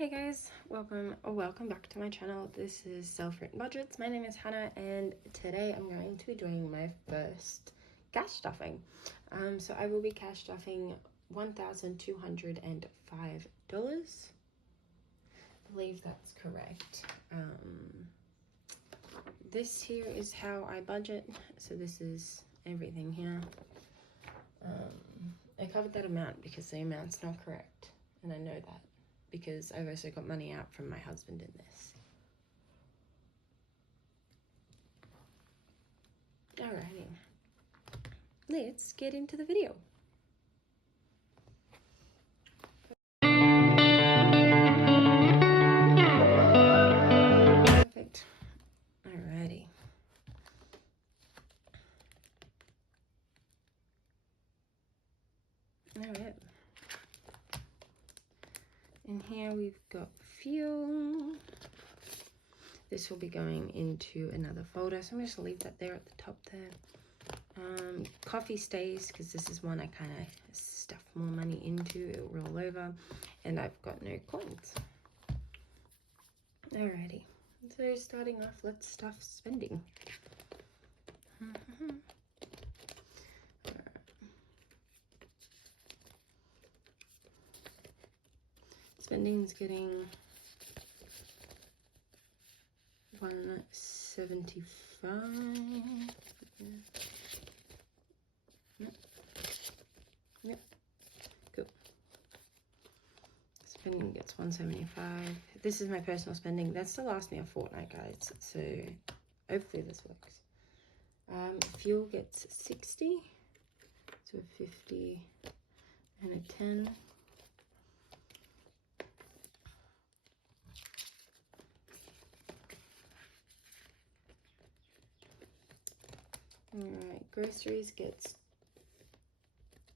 Hey guys, welcome back to my channel. This is Self-Written Budgets. My name is Hannah and today I'm going to be doing my first cash stuffing. So I will be cash stuffing $1,205. I believe that's correct. This here is how I budget. So this is everything here. I covered that amount because the amount's not correct, and I know that, because I've also got money out from my husband in this. Alrighty, let's get into the video. Perfect. Alrighty. Alright. In here we've got fuel. This will be going into another folder, so I'm just gonna leave that there at the top there. Coffee stays because this is one I kind of stuff more money into. It'll roll over, and I've got no coins. Alrighty, so starting off, let's stuff spending. Spending's getting $175. Yep. Cool. Spending gets $175. This is my personal spending. That's to last me a fortnight, guys. So hopefully this works. Fuel gets 60. So 50 and a 10. Alright, groceries gets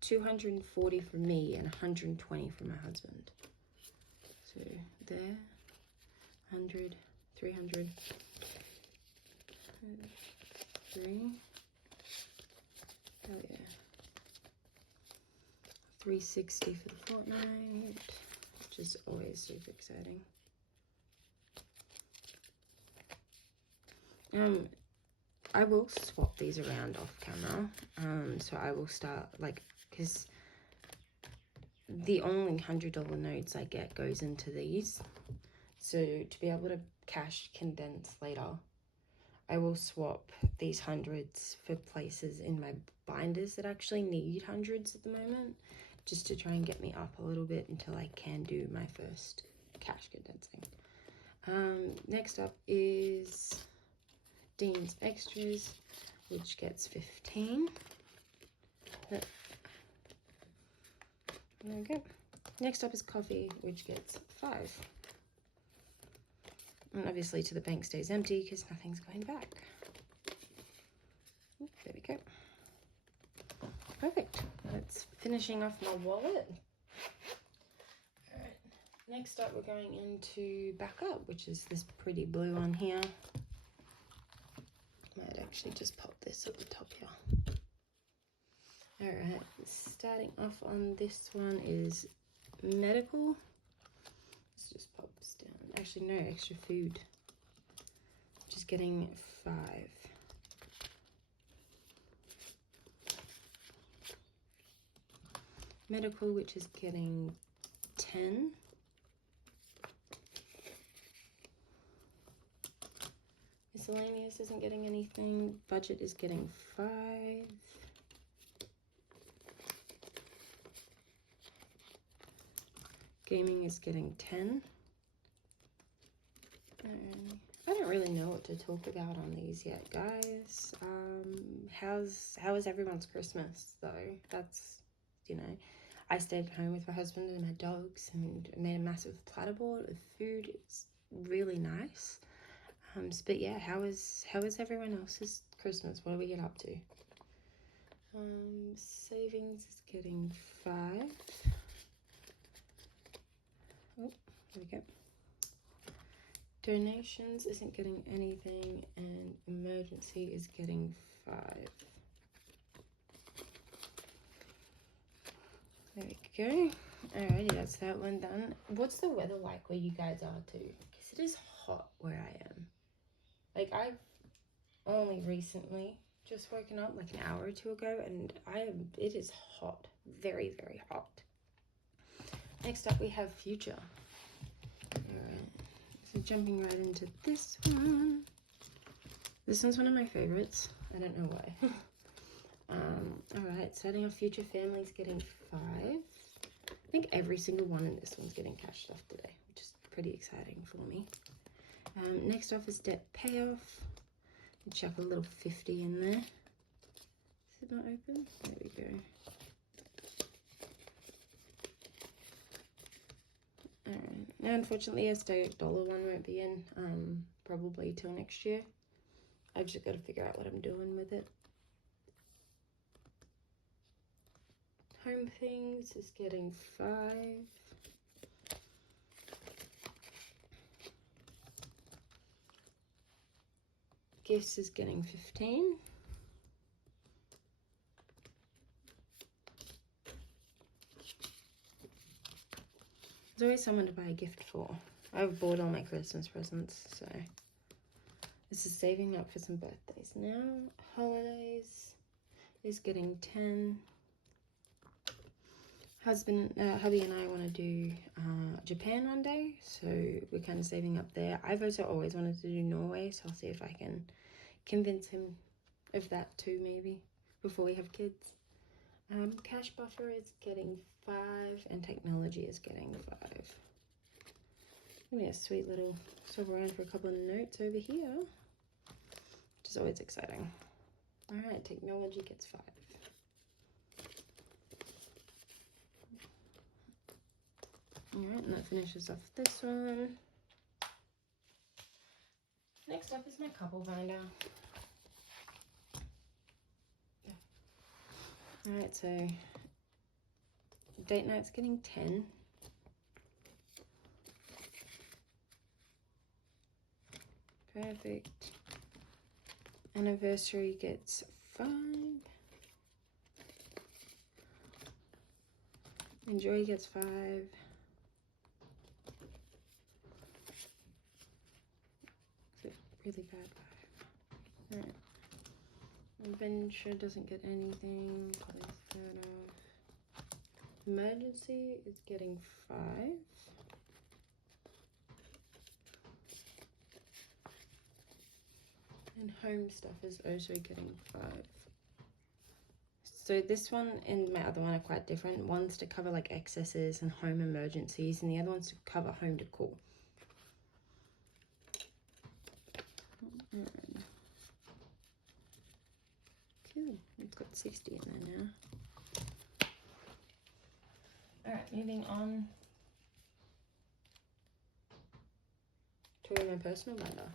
240 for me and 120 for my husband. So there, 100, 300, 3, hell yeah, 360 for the fortnight, which is always super exciting. I will swap these around off camera, so I will start, because the only $100 notes I get goes into these, so to be able to cash condense later, I will swap these hundreds for places in my binders that actually need hundreds at the moment, just to try and get me up a little bit until I can do my first cash condensing. Next up is Dean's Extras, which gets 15. There we go. Next up is coffee, which gets 5. And obviously to the bank stays empty because nothing's going back. Ooh, there we go. Perfect. That's finishing off my wallet. Alright. Next up we're going into backup, which is this pretty blue one here. Might actually just pop this at the top here. Alright, starting off on this one is medical. This just pops down. Actually, no, extra food, which is getting 5. Medical, which is getting 10. Miscellaneous isn't getting anything. Budget is getting 5. Gaming is getting 10. And I don't really know what to talk about on these yet, guys. How was everyone's Christmas though? That's, I stayed at home with my husband and my dogs and made a massive platter board of food. It's really nice. But yeah, how is everyone else's Christmas? What do we get up to? Savings is getting 5. Oh, there we go. Donations isn't getting anything, and emergency is getting 5. There we go. Alrighty, that's that one done. What's the weather like where you guys are too? Because it is hot where I am. Like, I've only recently just woken up like an hour or two ago, and it is hot. Very, very hot. Next up we have Future. Alright, so jumping right into this one. This one's one of my favorites. I don't know why. Alright, starting off, Future Family's getting 5. I think every single one in this one's getting cash stuff today, which is pretty exciting for me. Next off is Debt Payoff. Chuck a little 50 in there. Is it not open? There we go. Alright, now unfortunately a Static Dollar one won't be in, probably till next year. I've just got to figure out what I'm doing with it. Home Things is getting 5. Gifts is getting 15. There's always someone to buy a gift for. I've bought all my Christmas presents, so this is saving up for some birthdays now. Holidays is getting 10. Hubby and I want to do Japan one day, so we're kind of saving up there. I've also always wanted to do Norway, so I'll see if I can convince him of that too, maybe, before we have kids. Cash Buffer is getting 5, and Technology is getting 5. Give me a sweet little swap around for a couple of notes over here, which is always exciting. Alright, Technology gets 5. Alright, and that finishes off this one. Next up is my couple binder. Alright, so Date Night's getting 10. Perfect. Anniversary gets 5. Enjoy gets 5. Really bad 5. Alright. Adventure doesn't get anything. Close that off. Emergency is getting 5. And home stuff is also getting 5. So this one and my other one are quite different. One's to cover like excesses and home emergencies, and the other one's to cover home decor. Cool, it's got 60 in there now. Alright, moving on to my personal binder.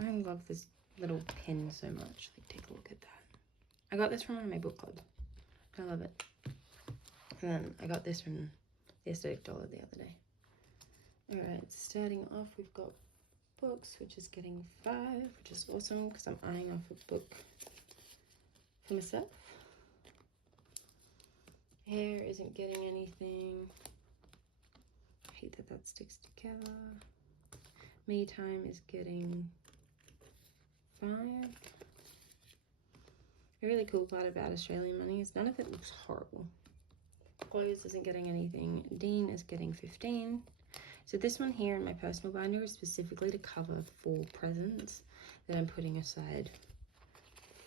I love this little pin so much. Like, take a look at that. I got this from one of my book clubs. I love it. And then I got this from the Aesthetic Dollar the other day. Alright, starting off, we've got books, which is getting 5, which is awesome because I'm eyeing off a book for myself. Hair isn't getting anything. I hate that that sticks together. Me Time is getting 5. A really cool part about Australian money is none of it looks horrible. Clothes isn't getting anything. Dean is getting 15. So this one here in my personal binder is specifically to cover 4 presents that I'm putting aside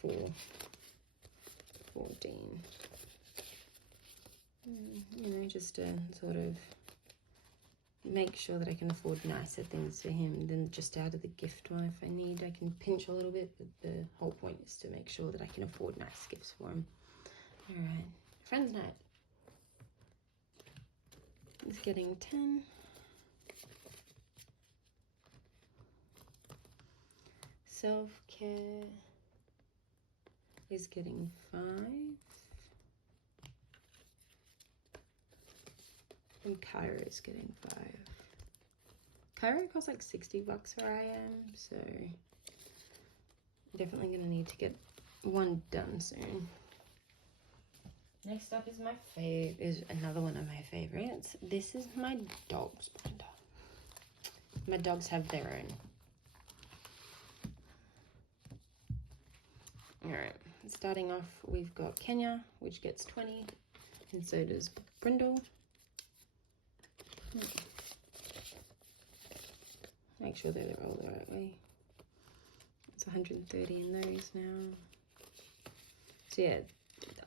for Dean. You know, just to sort of make sure that I can afford nicer things for him than just out of the gift one. If I need, I can pinch a little bit, but the whole point is to make sure that I can afford nice gifts for him. Alright, Friends Night is getting 10. Self-care is getting 5. And Cairo is getting 5. Cairo costs like 60 bucks where I am, so definitely gonna need to get one done soon. Next up is another one of my favorites. This is my dog's binder. My dogs have their own. Alright, starting off, we've got Kenya, which gets 20, and so does Brindle. Make sure they're all the right way. It's 130 in those now. So yeah,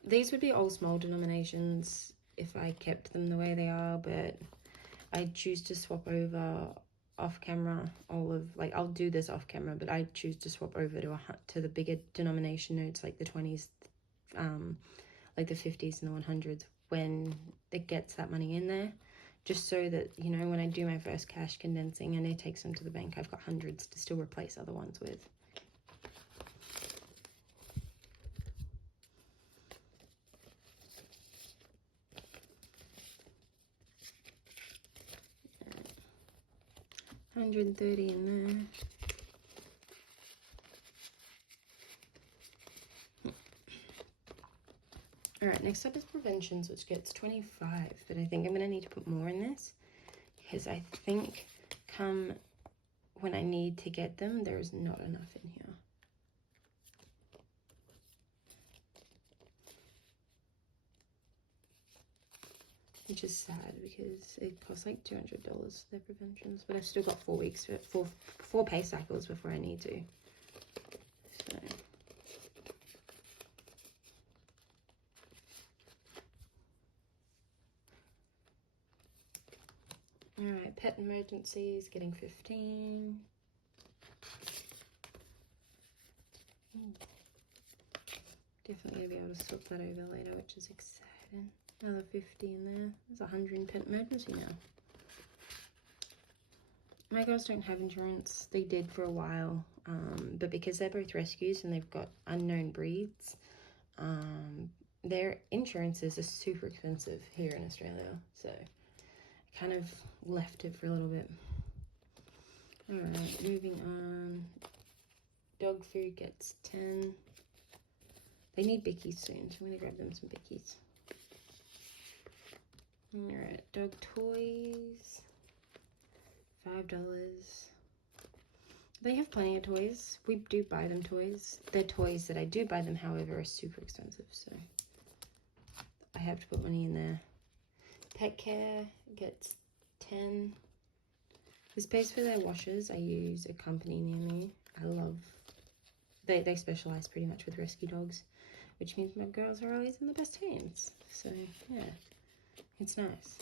these would be all small denominations if I kept them the way they are, but I choose to swap over off camera I'll do this off camera, but I choose to swap over to the bigger denomination notes, like the 20s, like the 50s and the 100s, when it gets that money in there, just so that, you know, when I do my first cash condensing and it takes them to the bank, I've got hundreds to still replace other ones with. $130 in there. Alright, next up is preventions, which gets 25, but I think I'm going to need to put more in this, because I think come when I need to get them, there's not enough in here. Which is sad, because it costs like $200, their preventions, but I've still got 4 weeks, four pay cycles before I need to. So. Alright, pet emergencies, getting 15. Definitely gonna be able to swap that over later, which is exciting. Another 50 in there. There's 100 in pet emergency now. My girls don't have insurance. They did for a while, but because they're both rescues and they've got unknown breeds, their insurances are super expensive here in Australia, so I kind of left it for a little bit. Alright, moving on. Dog food gets 10. They need bickies soon, so I'm going to grab them some bickies. Alright, dog toys. $5. They have plenty of toys. We do buy them toys. They're toys that I do buy them, however, are super expensive, so I have to put money in there. Pet care gets 10. This pays for their washes. I use a company near me. I love, they specialize pretty much with rescue dogs, which means my girls are always in the best hands. So yeah, it's nice.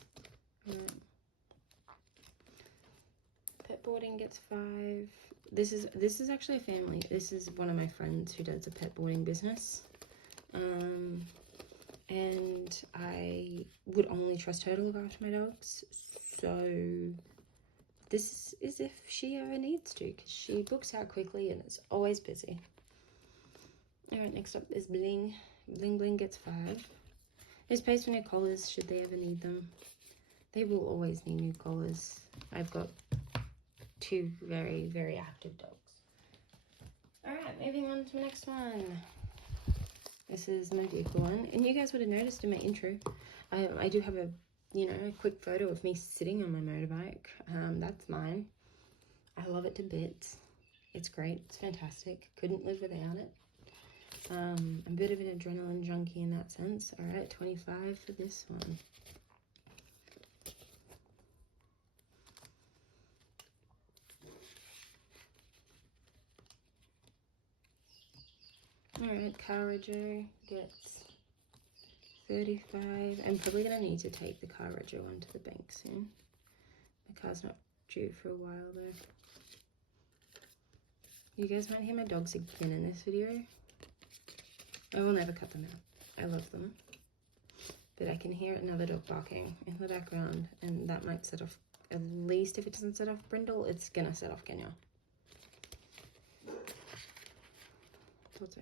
Pet boarding gets 5. This is actually a family. This is one of my friends who does a pet boarding business. And I would only trust her to look after my dogs. So this is if she ever needs to, because she books out quickly and it's always busy. Alright, next up is Bling. Bling Bling gets 5. This pays for new collars should they ever need them. They will always need new collars. I've got 2 very, very active dogs. Alright, moving on to the next one. This is my vehicle one, and you guys would have noticed in my intro, I do have a quick photo of me sitting on my motorbike. That's mine. I love it to bits. It's great. It's fantastic. Couldn't live without it. I'm a bit of an adrenaline junkie in that sense. Alright, 25 for this one. Alright, car rego gets 35. I'm probably going to need to take the car rego onto the bank soon. My car's not due for a while though. You guys might hear my dogs again in this video. I will never cut them out. I love them. But I can hear another dog barking in the background, and that might set off, at least if it doesn't set off Brindle, it's going to set off Kenya. Thought so.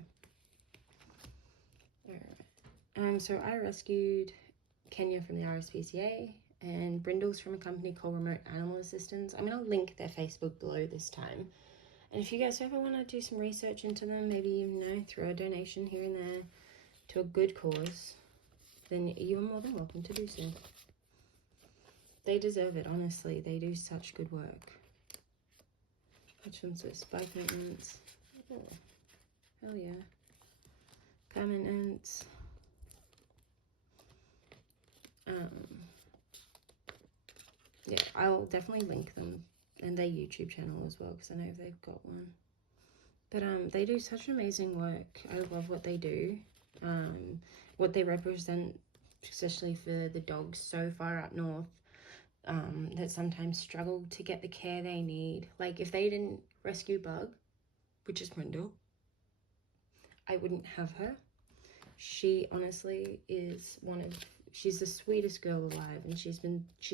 Alright. So I rescued Kenya from the RSPCA and Brindle's from a company called Remote Animal Assistance. I'm going to link their Facebook below this time. And if you guys ever want to do some research into them, maybe, throw a donation here and there to a good cause, then you are more than welcome to do so. They deserve it, honestly. They do such good work. Which one's this? Bike maintenance. Oh, hell yeah. Car maintenance. Yeah, I'll definitely link them and their YouTube channel as well, because I know they've got one. But they do such amazing work. I love what they do. What they represent, especially for the dogs so far up north, that sometimes struggle to get the care they need. Like, if they didn't rescue Bug, which is Brindle, I wouldn't have her. She honestly is she's the sweetest girl alive, and she's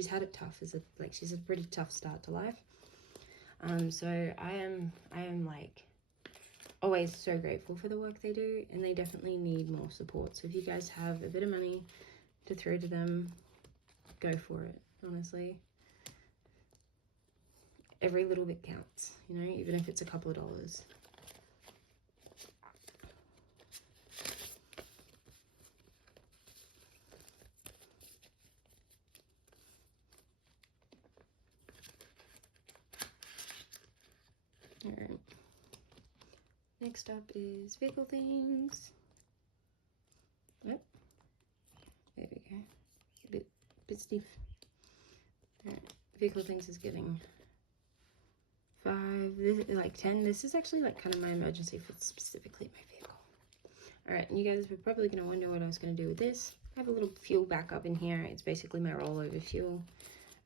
had it tough she's a pretty tough start to life. So I am like always so grateful for the work they do, and they definitely need more support. So if you guys have a bit of money to throw to them, go for it. Honestly, every little bit counts, you know, even if it's a couple of dollars. Alright. Next up is vehicle things. Yep. There we go. A bit stiff. Alright. Vehicle things is getting 5. This is like 10. This is actually like kind of my emergency for specifically my vehicle. Alright, and you guys were probably going to wonder what I was going to do with this. I have a little fuel backup in here. It's basically my rollover fuel.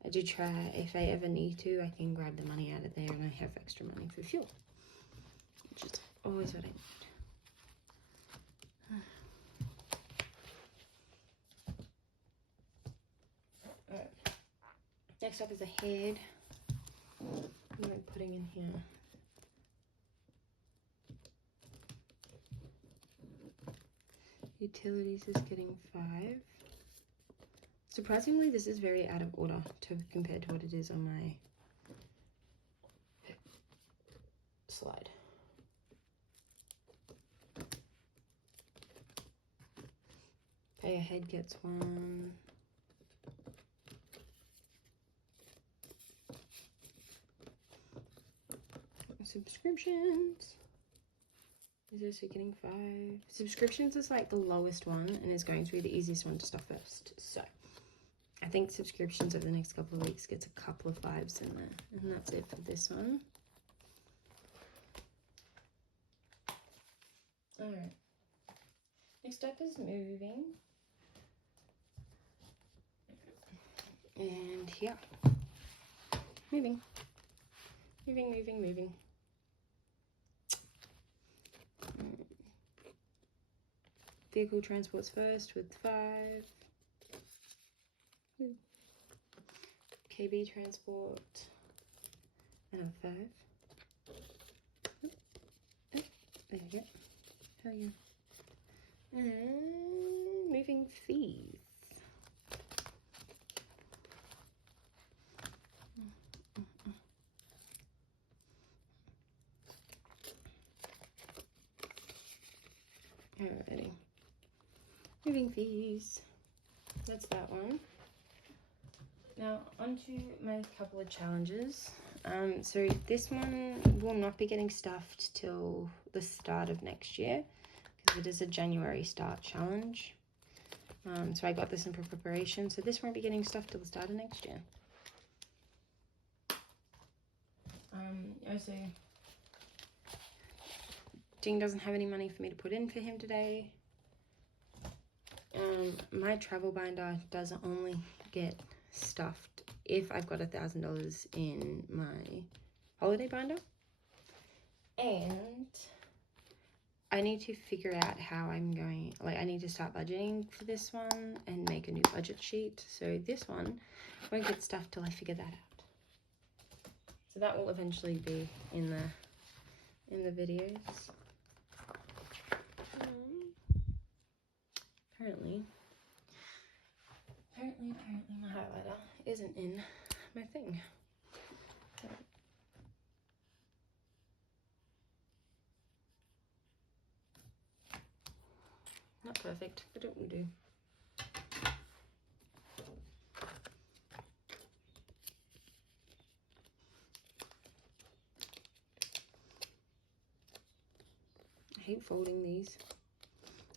I do try, if I ever need to, I can grab the money out of there and I have extra money for fuel, which is always what I need. Alright. Next up is a head. What am I putting in here? Utilities is getting 5. Surprisingly, this is very out of order compared to what it is on my slide. Pay ahead gets 1. Subscriptions. Is this getting 5? Subscriptions is like the lowest one and is going to be the easiest one to stop first. So I think subscriptions over the next couple of weeks gets a couple of 5s in there. And that's it for this one. Alright. Next up is moving. And yeah. Moving. Moving. Vehicle transports first with 5. KB transport, another 5. There you go. Hell yeah. And moving fees. Alrighty. Moving fees. That's that one. Now, onto my couple of challenges. So this one will not be getting stuffed till the start of next year, because it is a January start challenge. So I got this in preparation. So this won't be getting stuffed till the start of next year. Also, Ding doesn't have any money for me to put in for him today. My travel binder does only get stuffed if I've got $1,000 in my holiday binder, and I need to figure out how I'm going, like I need to start budgeting for this one and make a new budget sheet. So this one won't get stuffed till I figure that out. So that will eventually be in the videos. Apparently my highlighter isn't in my thing. Not perfect, but it will do. hate folding these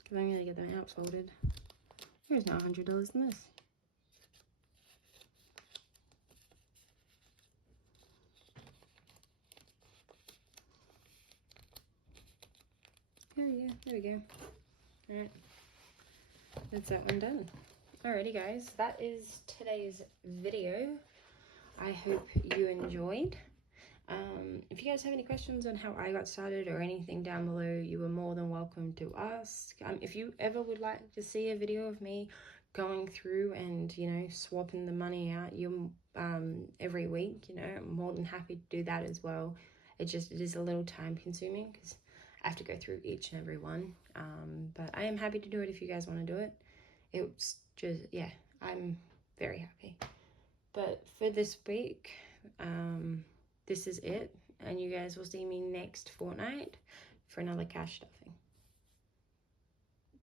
because I'm going to get them out folded. Here's now $100 in this. There we go. There we go. All right. That's that one done. Alrighty, guys. That is today's video. I hope you enjoyed. If you guys have any questions on how I got started or anything down below, you are more than welcome to ask. If you ever would like to see a video of me going through and, you know, swapping the money out every week, you know, I'm more than happy to do that as well. It is a little time consuming because I have to go through each and every one. But I am happy to do it if you guys want to do it. It's just, yeah, I'm very happy. But for this week, this is it, and you guys will see me next fortnight for another cash stuffing.